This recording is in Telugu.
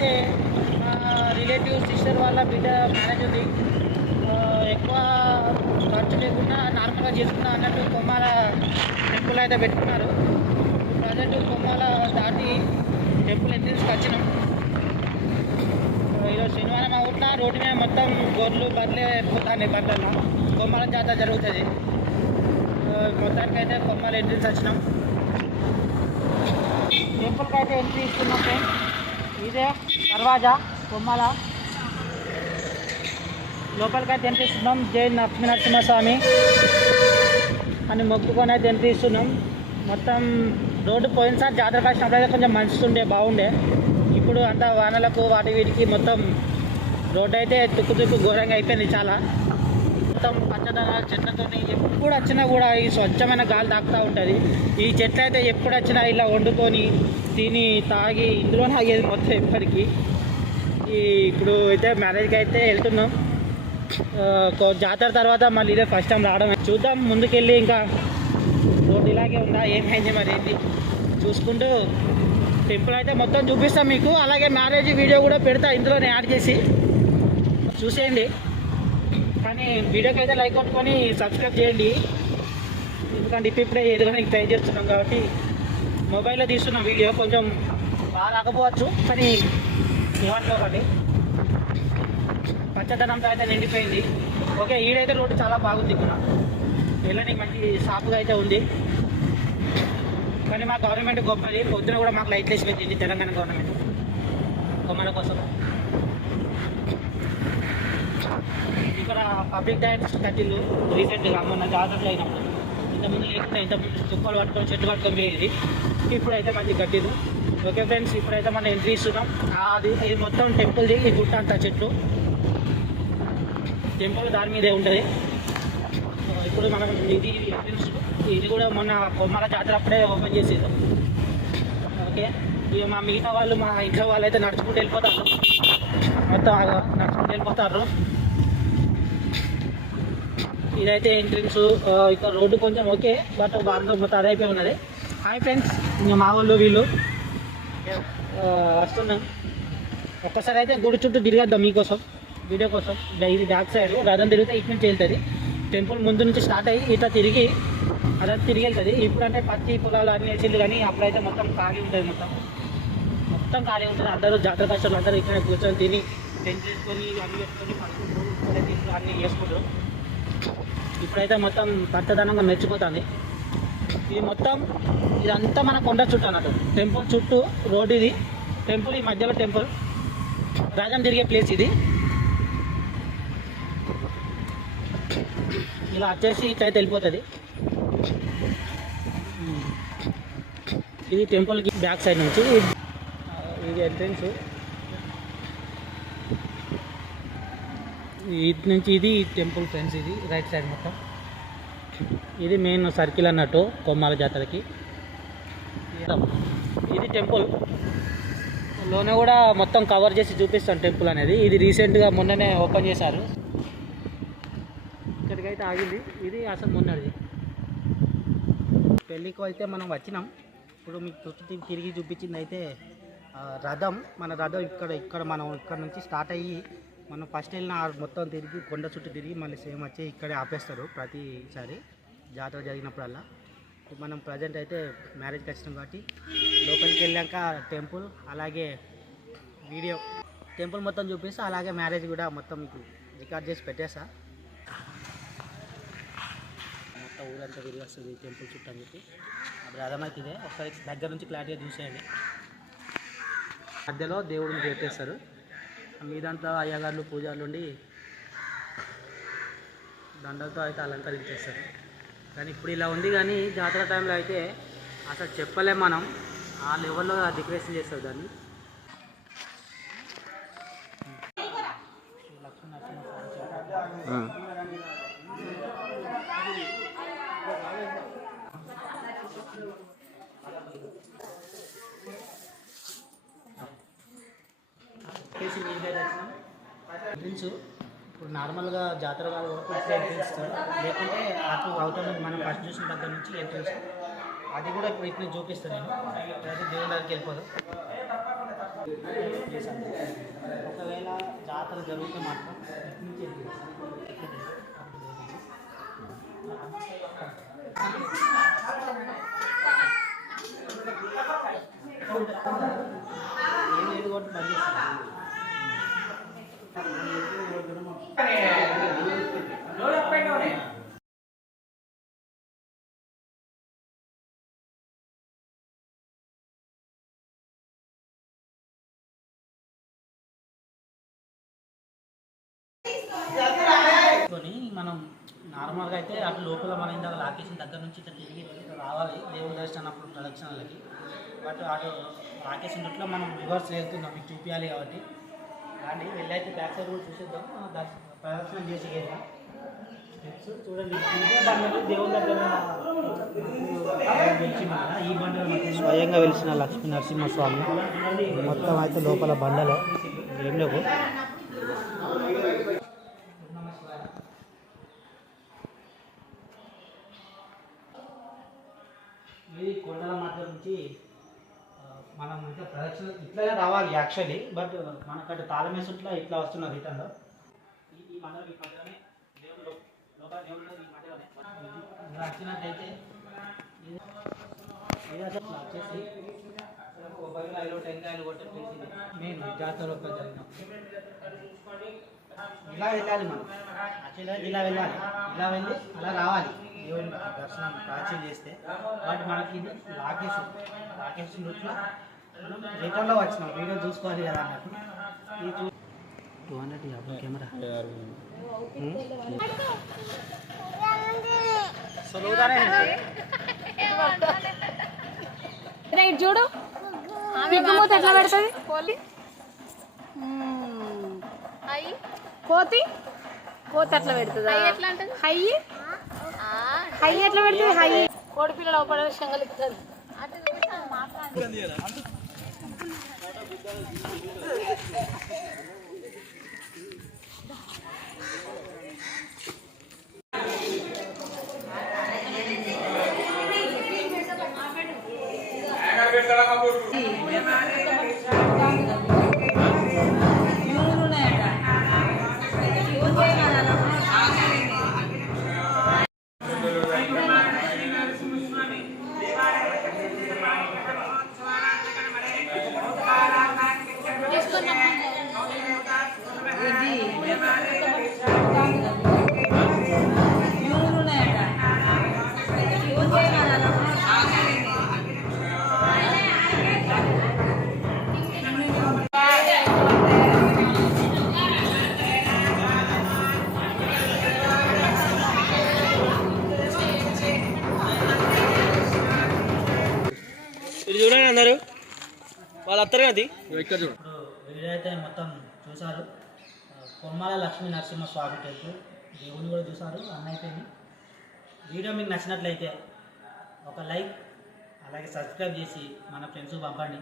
అయితే రిలేటివ్ సిస్టర్ వాళ్ళ బిడ్డ మ్యారేజ్ ఉంది. ఎక్కువ ఖర్చు లేకుండా నార్మల్గా చేసుకున్నా అన్నట్టు కొమ్మాల టెంపుల్ అయితే పెట్టుకున్నారు. ప్రజెంట్ కొమ్మాల దాటి టెంపుల్ ఎత్తించుకు వచ్చినాం ఈరోజు శనివారం అవుట్లా రోడ్డు మీద మొత్తం గొర్రెలు బర్రెలే పోతాయి బర్రెల్లో. కొమ్మల జాతర జరుగుతుంది. ఆ, మొత్తానికైతే కొమ్మల ఎంట్రెన్స్ వచ్చినాం టెంపుల్కి అయితే ఎంట్రీ ఇస్తున్నాం ఇదే దర్వాజా బొమ్మల లోపలికి అయితే ఎంట్రీ జై లక్ష్మీ నరసింహస్వామి అని మొక్కుకొని అయితే ఎంట్రీ మొత్తం రోడ్డు పోయినసారి జాతర వచ్చినప్పుడు కొంచెం మంచి ఉండే బాగుండే. ఇప్పుడు అంతా వానలకు వాటి వీటికి మొత్తం రోడ్డు అయితే తుక్కు తుక్కు ఘోరంగా అయిపోయింది చాలా. మొత్తం పచ్చదన చెట్లతో ఎప్పుడు వచ్చినా కూడా ఈ స్వచ్ఛమైన గాలి తాకుతూ ఉంటుంది. ఈ చెట్లు అయితే ఎప్పుడు వచ్చినా ఇలా వండుకొని తిని తాగి ఇందులోనే ఆగేది మొత్తం ఎప్పటికీ. ఈ ఇప్పుడు అయితే మ్యారేజ్కి అయితే వెళ్తున్నాం. జాతర తర్వాత మళ్ళీ ఇదే ఫస్ట్ టైం రావడం చూద్దాం ముందుకెళ్ళి ఇంకా రోడ్డు ఇలాగే ఉందా ఏమైంది మరి ఏంటి? చూసుకుంటూ టెంపుల్ అయితే మొత్తం చూపిస్తాం మీకు. అలాగే మ్యారేజ్ వీడియో కూడా పెడతా ఇందులోనే యాడ్ చేసి. చూసేయండి. కానీ వీడియోకి అయితే లైక్ కొట్టుకొని సబ్స్క్రైబ్ చేయండి. ఎందుకంటే ఇప్పుడు ఇప్పుడే ఎదుగుడానికి ట్రై చేస్తున్నాం కాబట్టి మొబైల్లో తీస్తున్న వీడియో కొంచెం బాగా రాకపోవచ్చు కానీ ఏమనుకోకండి పచ్చదనంతో అయితే నిండిపోయింది. ఓకే ఈడైతే రోడ్డు చాలా బాగుంది ఇక్కడ. వెళ్ళని మంచి సాఫ్గా అయితే ఉంది. కానీ మా గవర్నమెంట్ గొప్పది. పొద్దున కూడా మాకు లైట్లు వేసి పెట్టింది తెలంగాణ గవర్నమెంట్. కొమ్మల కోసం ఇక్కడ పబ్లిక్ డ్యాన్స్ కట్టిల్లు రీసెంట్గా మొన్న జాతరలు అయినప్పుడు. ఇంతకుముందు లేకుండా ఇంతకుముందు చుక్కలు పట్టుకొని చెట్టు పట్టుకొని పోయేది. ఇప్పుడైతే మంచి కట్టిలు ఓకే ఫ్రెండ్స్ ఇప్పుడైతే మనం ఎంట్రీ ఇస్తున్నాం అది ఇది మొత్తం టెంపుల్ది ఈ గుట్ట అంతా చెట్లు. టెంపుల్ దాని మీదే ఉంటుంది. ఇప్పుడు మనం ఇది ఇది కూడా మొన్న కొమ్మల జాతర అప్పుడే ఓపెన్ చేసేది ఓకే. ఇక మా మిగతా వాళ్ళు మా ఇంట్లో వాళ్ళు అయితే నడుచుకుంటూ వెళ్ళిపోతారు. మొత్తం నడుచుకుంటూ వెళ్ళిపోతారు. ఇదైతే ఎంట్రన్స్ ఇక్కడ రోడ్డు కొంచెం ఓకే బట్ బాగా మొత్తం ఉన్నది. హాయ్ ఫ్రెండ్స్ ఇంకా మా వాళ్ళు వీళ్ళు వస్తున్నాం. ఒక్కసారి అయితే గుడి చుట్టూ తిరిగేద్దాం మీకోసం వీడియో కోసం. డైలీ ఇది బ్యాక్ సైడ్ రథం తిరిగితే ఇటు నుంచి వెళ్తుంది. టెంపుల్ ముందు నుంచి స్టార్ట్ అయ్యి ఇట్లా తిరిగి అదంతా తిరిగి వెళ్తుంది. ఇప్పుడంటే పత్తి పొలాలు అన్నీ వేసింది కానీ అప్పుడైతే మొత్తం ఖాళీ ఉంటుంది మొత్తం. మొత్తం ఖాళీ ఉంటుంది. అందరూ జాతర కష్టాలు అందరూ ఇక్కడ కూర్చొని తిని టెంట్ చేసుకొని అన్ని పెట్టుకొని పడుకుంటారు అన్నీ చేసుకుంటారు ఇప్పుడైతే మొత్తం పచ్చదనంగా మెచ్చిపోతుంది ఇది మొత్తం ఇదంతా మన కొండ చుట్టూ అన్నట్టు. టెంపుల్ చుట్టూ రోడ్ ఇది. టెంపుల్ ఈ మధ్యలో టెంపుల్. రాజం తిరిగే ప్లేస్ ఇది. ఇలా వచ్చేసి ఇట్లయితే వెళ్ళిపోతుంది. ఇది టెంపుల్కి బ్యాక్ సైడ్ నుంచి. ఇది ఎంట్రెన్స్ ఇటు నుంచి ఇది టెంపుల్ ఫ్రెండ్స్ ఇది రైట్ సైడ్ మొత్తం. ఇది మెయిన్ సర్కిల్ అన్నట్టు కొమ్మాల జాతరకి. ఇది టెంపుల్. లోనే కూడా మొత్తం కవర్ చేసి చూపిస్తాను టెంపుల్ అనేది. ఇది రీసెంట్గా మొన్ననే ఓపెన్ చేశారు. ఇక్కడికైతే ఆగింది. ఇది అసలు మొన్నది పెళ్ళికి అయితే మనం వచ్చినాం. ఇప్పుడు మీకు తిరిగి- చూపించింది అయితే రథం. మన రథం ఇక్కడ ఇక్కడ మనం ఇక్కడ నుంచి స్టార్ట్ అయ్యి మనం ఫస్ట్ వెళ్ళిన మొత్తం తిరిగి కొండ చుట్టూ తిరిగి మళ్ళీ సేమ్ వచ్చి ఇక్కడే ఆపేస్తారు ప్రతిసారి జాతర జరిగినప్పుడల్లా. మనం ప్రజెంట్ అయితే మ్యారేజ్కి వచ్చినాం కాబట్టి లోపలికి వెళ్ళాక టెంపుల్ అలాగే వీడియో టెంపుల్ మొత్తం చూపిస్తా అలాగే మ్యారేజ్ కూడా మొత్తం మీకు రికార్డ్ చేసి పెట్టేస్తా. మొత్తం ఊరంతా తిరిగి వస్తుంది టెంపుల్ చుట్టూ అని చెప్పి అప్పుడు అర్థమైతే ఇదే. ఒకసారి దగ్గర నుంచి క్లారిటీగా చూసేయండి. మధ్యలో దేవుడిని చేపేస్తారు. మీదంతా అయ్యగారులు పూజారులు ఉండి దండలతో అయితే అలంకరించేస్తారు కానీ ఇప్పుడు ఇలా ఉంది కానీ జాతర టైంలో అయితే అసలు చెప్పలేం మనం. ఆ లెవెల్లో డెకరేషన్ చేస్తారు దాన్ని. లక్ష్మీ ఎంట్రన్స్ ఇప్పుడు నార్మల్గా జాతర వాళ్ళు కూడా ఇట్లా ఎంట్రన్స్ లేకుంటే అటు అవుతాను మనం ఫస్ట్ చూసిన దగ్గర నుంచి ఎంట్రన్స్ అది కూడా ఇప్పుడు ఇట్లా చూపిస్తాను నేను. అయితే దేవుని దగ్గరికి వెళ్ళిపోదు. ఒకవేళ జాతర జరిగితే మాత్రం ఇటు నుంచి వెళ్ళిపోతాను. ఏం లేదు కాబట్టి కొని మనం నార్మల్గా అయితే అటు లోపల మన ఇందాక లాకేషన్ దగ్గర నుంచి ఇట్లా తిరిగి రావాలి దేవుడి దర్శనం అప్పుడు ప్రదక్షిణలకి. బట్ అటు లాకేషన్ రూట్లో మనం రివర్స్ వెళ్తున్నాం మీకు చూపించాలి కాబట్టి. కానీ వెళ్ళైతే బ్యాక్ సైడ్ కూడా చూసేద్దాం. ఆ దర్శ- ప్రదక్షిణం చేసి వెళ్దాం చూడండి. దేవుని దగ్గర ఈ బండలు స్వయంగా వెలిసిన లక్ష్మీ నరసింహస్వామి. మొత్తం అయితే లోపల బండలు. ఏం లేవు. ఇది కొండల మధ్య నుంచి మనం ఇంకా ప్రదక్షిణ ఇట్లానే రావాలి యాక్చువల్లీ బట్ మనకటు తాళమేసుట్లా ఇట్లా వస్తున్నారు రిటర్న్లో. ఈ మండలం ఈ మధ్యలోనే దేవుడు లోపల దేవుడు ఈ మధ్యలోనే ఇలా వచ్చినట్టయితే వచ్చేసి టెంకాయలు కొట్టేసి మెయిన్ జాతర ఒక జరిగినప్పుడు ఇలా వెళ్ళాలి మనం. ఇలా వెళ్ళాలి. ఇలా వెళ్ళి అలా రావాలి. దేవుని దర్శనం ప్రాచీన చేస్తే బట్ మనకి ఇది లాకేషన్ లాకేషన్ రూట్లో రిటర్న్లో వచ్చినాం వీడియో చూసుకోవాలి కదా అన్నట్టు. టూ హండ్రెడ్ యాభై కెమెరా. రైట్ చూడు. సిగ్గుమూత ఎట్లా పెడుతుంది? కోతి కోతి ఎట్లా పెడుతుంది? హై. హై ఎట్లా పెడుతుంది? హై. కోడి పిల్లలు అవపడే శంగలిస్తుంది ఇది వాళ్ళు అత్తరు అది ఇప్పుడు వీడియో అయితే మొత్తం చూసారు ఆ, కొమ్మాల లక్ష్మీ నరసింహ స్వామి టెంపుల్. దేవుని కూడా చూసారు అన్న అయిపోయింది వీడియో మీకు నచ్చినట్లయితే ఒక లైక్ అలాగే సబ్స్క్రైబ్ చేసి మన ఫ్రెండ్స్ పంపండి.